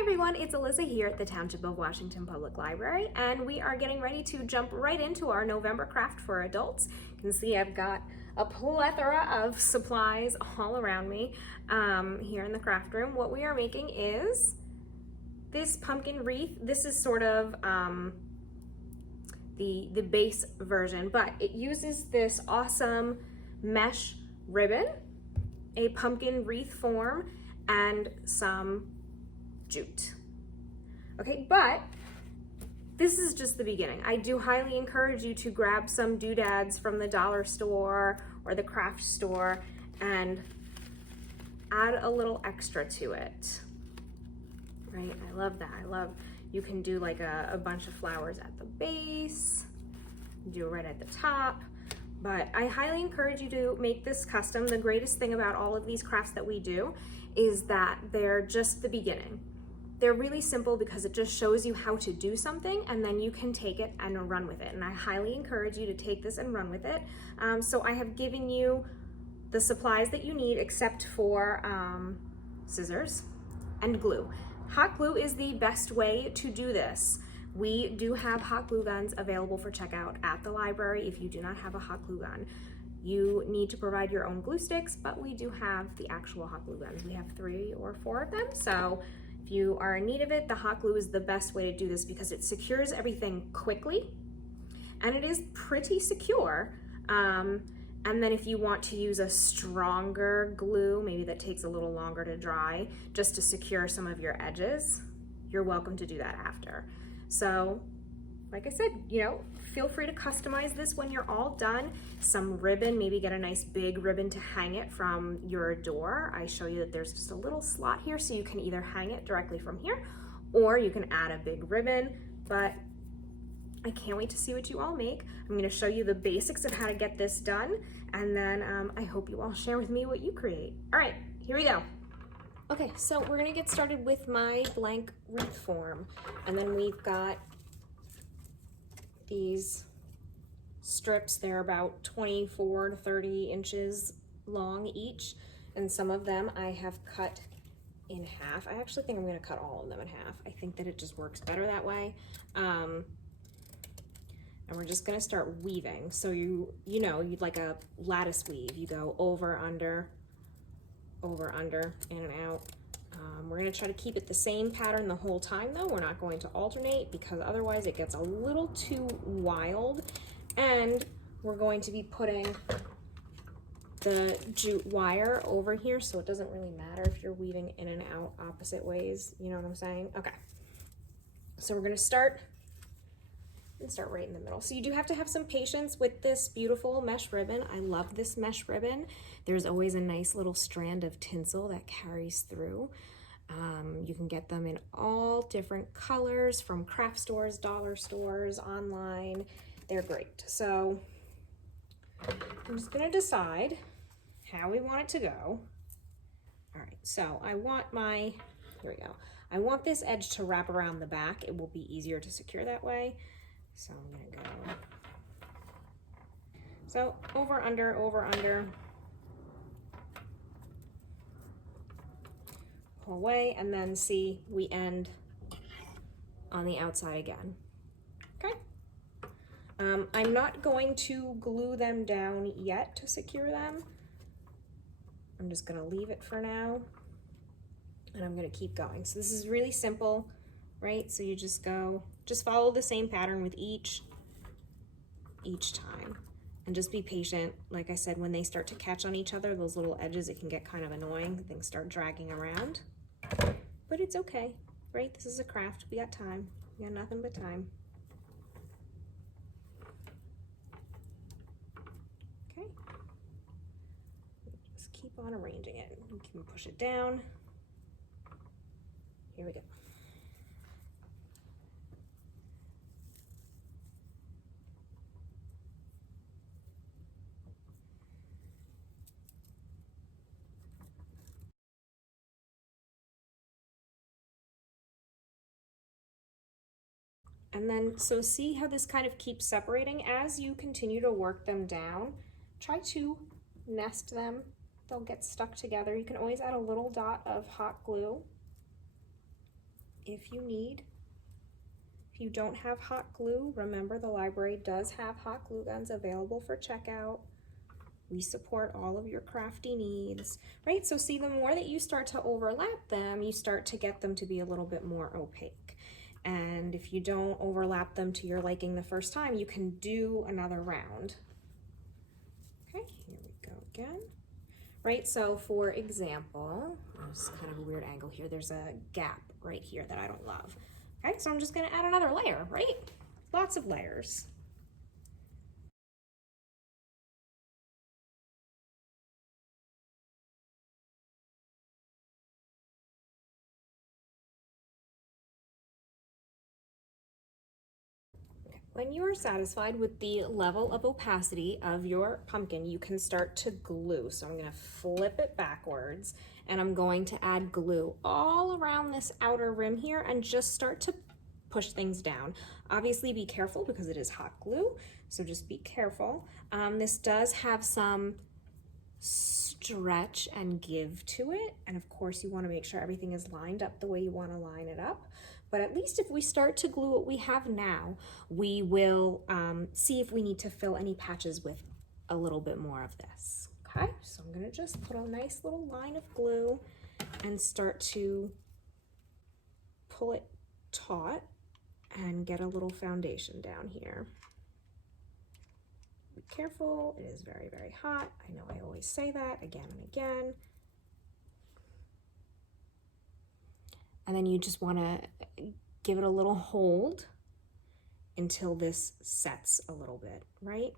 Hi everyone, it's Alyssa here at the Township of Washington Public Library, and we are getting ready to jump right into our November craft for adults. You can see I've got a plethora of supplies all around me here in the craft room. What we are making is this pumpkin wreath. This is sort of the base version, but it uses this awesome mesh ribbon, a pumpkin wreath form, and some jute. Okay, but this is just the beginning. I do highly encourage you to grab some doodads from the dollar store or the craft store and add a little extra to it. Right, I love that. You can do like a bunch of flowers at the base, do it right at the top. But I highly encourage you to make this custom. The greatest thing about all of these crafts that we do is that they're just the beginning. They're really simple because it just shows you how to do something, and then you can take it and run with it. And I highly encourage you to take this and run with it. So I have given you the supplies that you need except for scissors and glue. Hot glue is the best way to do this. We do have hot glue guns available for checkout at the library. If you do not have a hot glue gun, you need to provide your own glue sticks, but we do have the actual hot glue guns. We have 3 or 4 of them. So if you are in need of it, the hot glue is the best way to do this because it secures everything quickly and it is pretty secure. And then if you want to use a stronger glue, maybe that takes a little longer to dry, just to secure some of your edges, you're welcome to do that after. So, like I said, feel free to customize this when you're all done. Some ribbon, maybe get a nice big ribbon to hang it from your door. I show you that there's just a little slot here, so you can either hang it directly from here, or you can add a big ribbon, but I can't wait to see what you all make. I'm gonna show you the basics of how to get this done, and then I hope you all share with me what you create. All right, here we go. Okay, so we're gonna get started with my blank wreath form, and then we've got these strips. They're about 24 to 30 inches long each, and some of them I have cut in half. I actually think I'm gonna cut all of them in half. I think that it just works better that way. And we're just gonna start weaving. So you'd like a lattice weave. You go over, under, in and out. We're gonna try to keep it the same pattern the whole time though. We're not going to alternate because otherwise it gets a little too wild. And we're going to be putting the jute wire over here, so it doesn't really matter if you're weaving in and out opposite ways. You know what I'm saying? Okay. So we're gonna start right in the middle. So you do have to have some patience with this beautiful mesh ribbon. I love this mesh ribbon. There's always a nice little strand of tinsel that carries through. You can get them in all different colors from craft stores, dollar stores, online. They're great. So I'm just gonna decide how we want it to go. All right, so I want here we go. I want this edge to wrap around the back. It will be easier to secure that way. So I'm gonna go, so over, under, pull away, and then see we end on the outside again. Okay. I'm not going to glue them down yet to secure them. I'm just gonna leave it for now, and I'm gonna keep going. So this is really simple, right? So you just follow the same pattern with each time, and just be patient. Like I said, when they start to catch on each other, those little edges, it can get kind of annoying. Things start dragging around, but it's okay, right? This is a craft. We got time. We got nothing but time. Okay. Just keep on arranging it. You can push it down. Here we go. And then, so see how this kind of keeps separating as you continue to work them down. Try to nest them. They'll get stuck together. You can always add a little dot of hot glue. if you need. If you don't have hot glue, remember the library does have hot glue guns available for checkout. We support all of your crafty needs, right? So see, the more that you start to overlap them, you start to get them to be a little bit more opaque. And if you don't overlap them to your liking the first time, you can do another round. Okay, here we go again. Right, so for example, there's kind of a weird angle here. There's a gap right here that I don't love. Okay, so I'm just gonna add another layer, right? Lots of layers. When you are satisfied with the level of opacity of your pumpkin, you can start to glue. So I'm gonna flip it backwards and I'm going to add glue all around this outer rim here and just start to push things down. Obviously be careful because it is hot glue, so just be careful. This does have some stretch and give to it, and of course you want to make sure everything is lined up the way you want to line it up. But at least if we start to glue what we have now, we will see if we need to fill any patches with a little bit more of this. Okay, so I'm gonna just put a nice little line of glue and start to pull it taut and get a little foundation down here. Be careful, it is very, very hot. I know I always say that again and again. And then you just want to give it a little hold until this sets a little bit, right?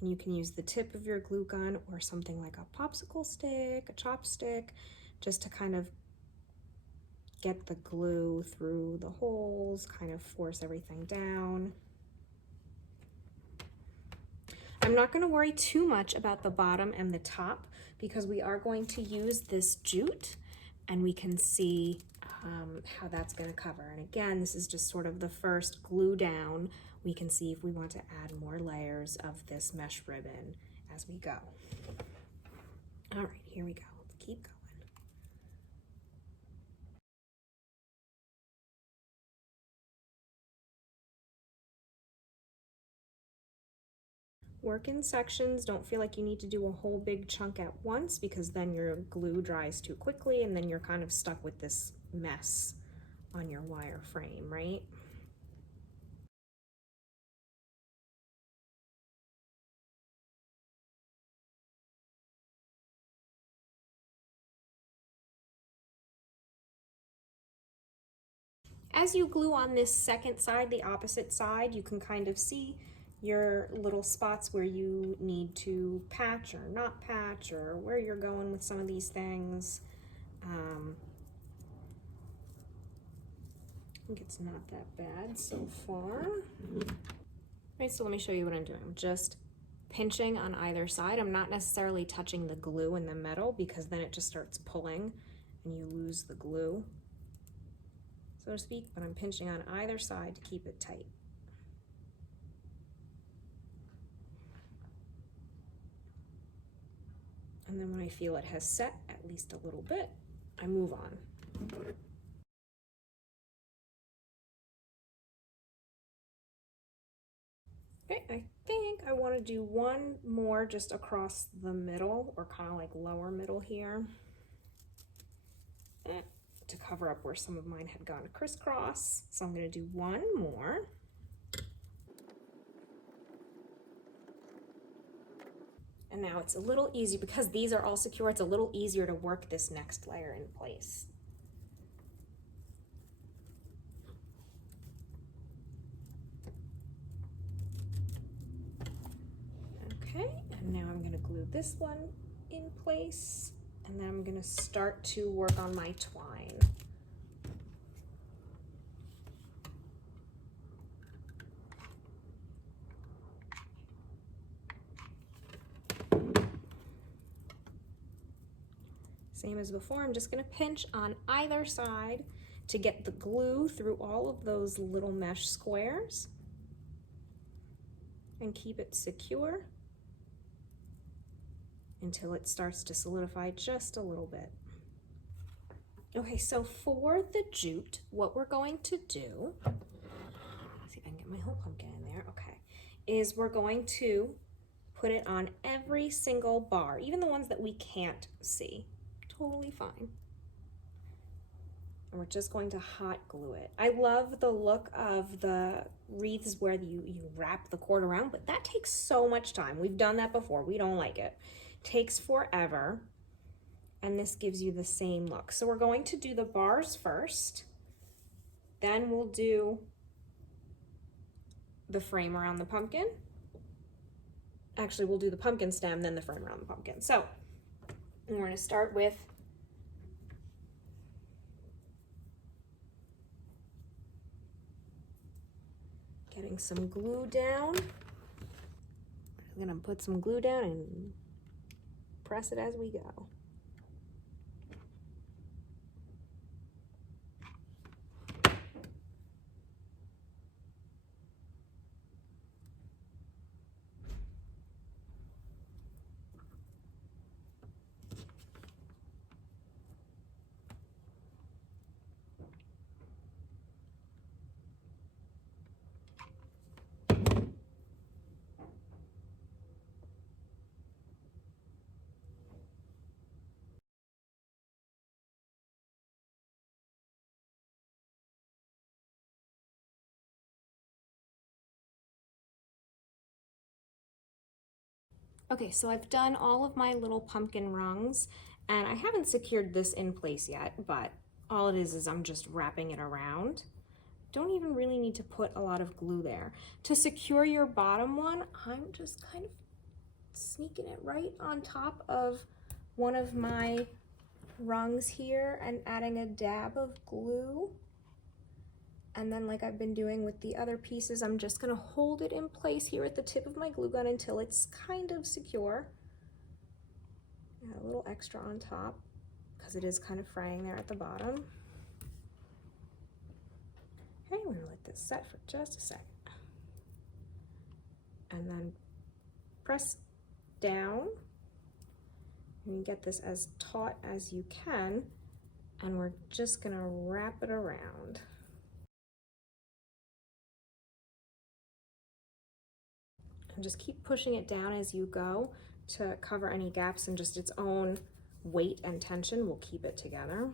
And you can use the tip of your glue gun or something like a popsicle stick, a chopstick, just to kind of get the glue through the holes, kind of force everything down. I'm not going to worry too much about the bottom and the top because we are going to use this jute and we can see how that's going to cover. And again, this is just sort of the first glue down. We can see if we want to add more layers of this mesh ribbon as we go. All right, here we go. Let's keep going. Work in sections. Don't feel like you need to do a whole big chunk at once because then your glue dries too quickly and then you're kind of stuck with this mess on your wire frame, right? As you glue on this second side, the opposite side, you can kind of see your little spots where you need to patch or not patch or where you're going with some of these things. I think it's not that bad so far. Right, so let me show you what I'm doing. I'm just pinching on either side. I'm not necessarily touching the glue in the metal because then it just starts pulling and you lose the glue, so to speak, but I'm pinching on either side to keep it tight. And then when I feel it has set at least a little bit, I move on. Okay, I think I want to do one more just across the middle or kind of like lower middle here to cover up where some of mine had gone crisscross. So I'm going to do one more. And now it's a little easier because these are all secure. It's a little easier to work this next layer in place. Okay, and now I'm going to glue this one in place, and then I'm going to start to work on my twine. Same as before, I'm just going to pinch on either side to get the glue through all of those little mesh squares and keep it secure until it starts to solidify just a little bit. Okay, so for the jute, what we're going to do, let's see if I can get my whole pumpkin in there, okay, is we're going to put it on every single bar, even the ones that we can't see. Totally fine. And we're just going to hot glue it. I love the look of the wreaths where you wrap the cord around, but that takes so much time. We've done that before. We don't like it. Takes forever. And this gives you the same look. So we're going to do the bars first. Then we'll do the frame around the pumpkin. Actually, we'll do the pumpkin stem, then the frame around the pumpkin. So we're going to start with getting some glue down. I'm going to put some glue down and press it as we go. Okay, so I've done all of my little pumpkin rungs, and I haven't secured this in place yet, but all it is I'm just wrapping it around. Don't even really need to put a lot of glue there. To secure your bottom one, I'm just kind of sneaking it right on top of one of my rungs here and adding a dab of glue. And then, like I've been doing with the other pieces, I'm just gonna hold it in place here at the tip of my glue gun until it's kind of secure. Add a little extra on top because it is kind of fraying there at the bottom. Okay, I'm gonna let this set for just a second. And then press down. And you get this as taut as you can, and we're just gonna wrap it around. And just keep pushing it down as you go to cover any gaps, and just its own weight and tension will keep it together.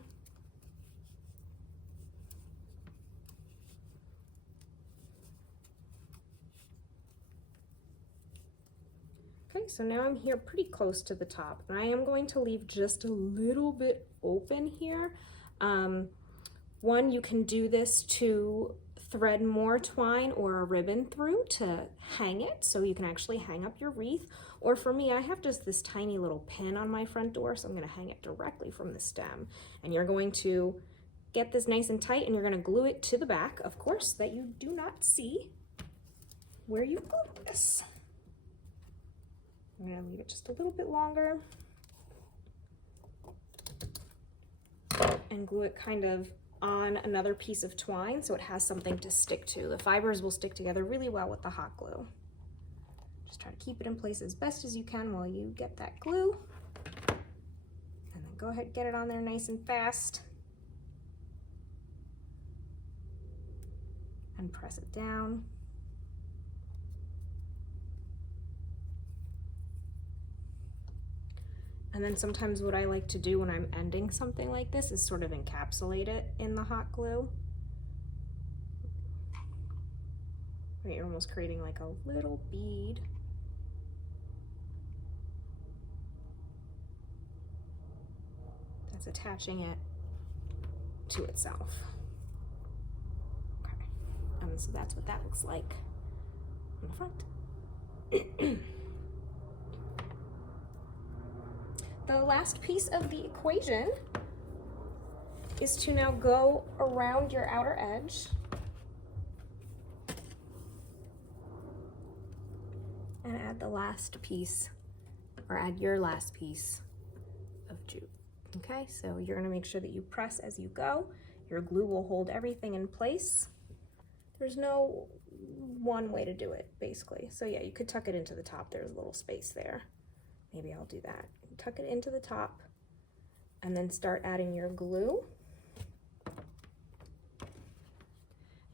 Okay, so now I'm here pretty close to the top, and I am going to leave just a little bit open here. One, you can do this to thread more twine or a ribbon through to hang it, so you can actually hang up your wreath. Or for me, I have just this tiny little pin on my front door, so I'm gonna hang it directly from the stem. And you're going to get this nice and tight, and you're gonna glue it to the back, of course, that you do not see where you glue this. I'm gonna leave it just a little bit longer and glue it kind of on another piece of twine so it has something to stick to. The fibers will stick together really well with the hot glue. Just try to keep it in place as best as you can while you get that glue. And then go ahead and get it on there nice and fast. And press it down. And then sometimes what I like to do when I'm ending something like this is sort of encapsulate it in the hot glue. Right, you're almost creating like a little bead. That's attaching it to itself. Okay, and so that's what that looks like on the front. The last piece of the equation is to now go around your outer edge and add the last piece, or add your last piece of jute. Okay, so you're gonna make sure that you press as you go. Your glue will hold everything in place. There's no one way to do it, basically. So yeah, you could tuck it into the top. There's a little space there. Maybe I'll do that. Tuck it into the top and then start adding your glue.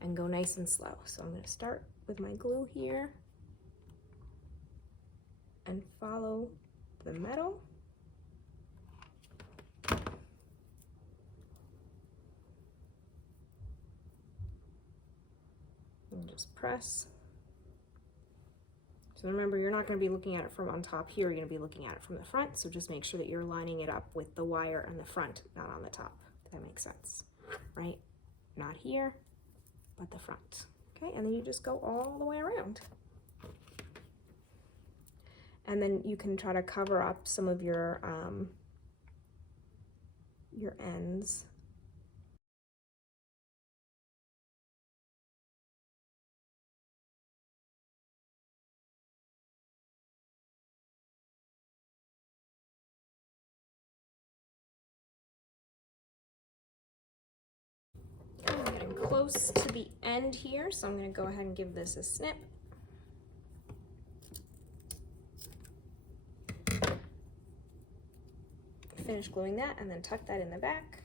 and go nice and slow. So I'm going to start with my glue here and follow the metal. And just press. So remember, you're not going to be looking at it from on top here, you're going to be looking at it from the front, so just make sure that you're lining it up with the wire on the front, not on the top, if that makes sense, right? Not here, but the front. Okay, and then you just go all the way around. And then you can try to cover up some of your ends. I'm getting close to the end here, so I'm going to go ahead and give this a snip. Finish gluing that and then tuck that in the back.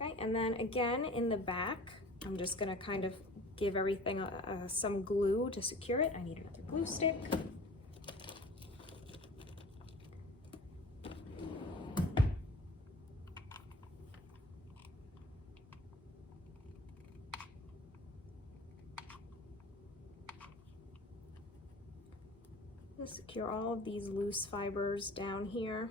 Okay, and then again in the back, I'm just going to kind of give everything some glue to secure it. I need another glue stick. Secure all of these loose fibers down here.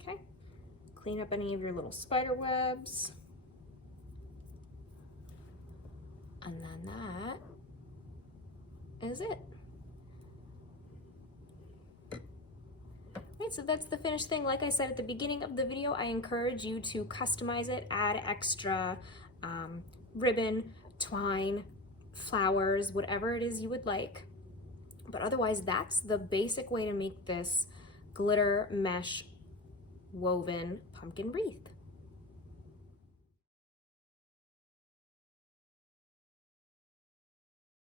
Okay, clean up any of your little spider webs. And then that is it. Right, so that's the finished thing. Like I said at the beginning of the video, I encourage you to customize it, add extra ribbon, twine, flowers, whatever it is you would like. But otherwise, that's the basic way to make this glitter mesh woven pumpkin wreath.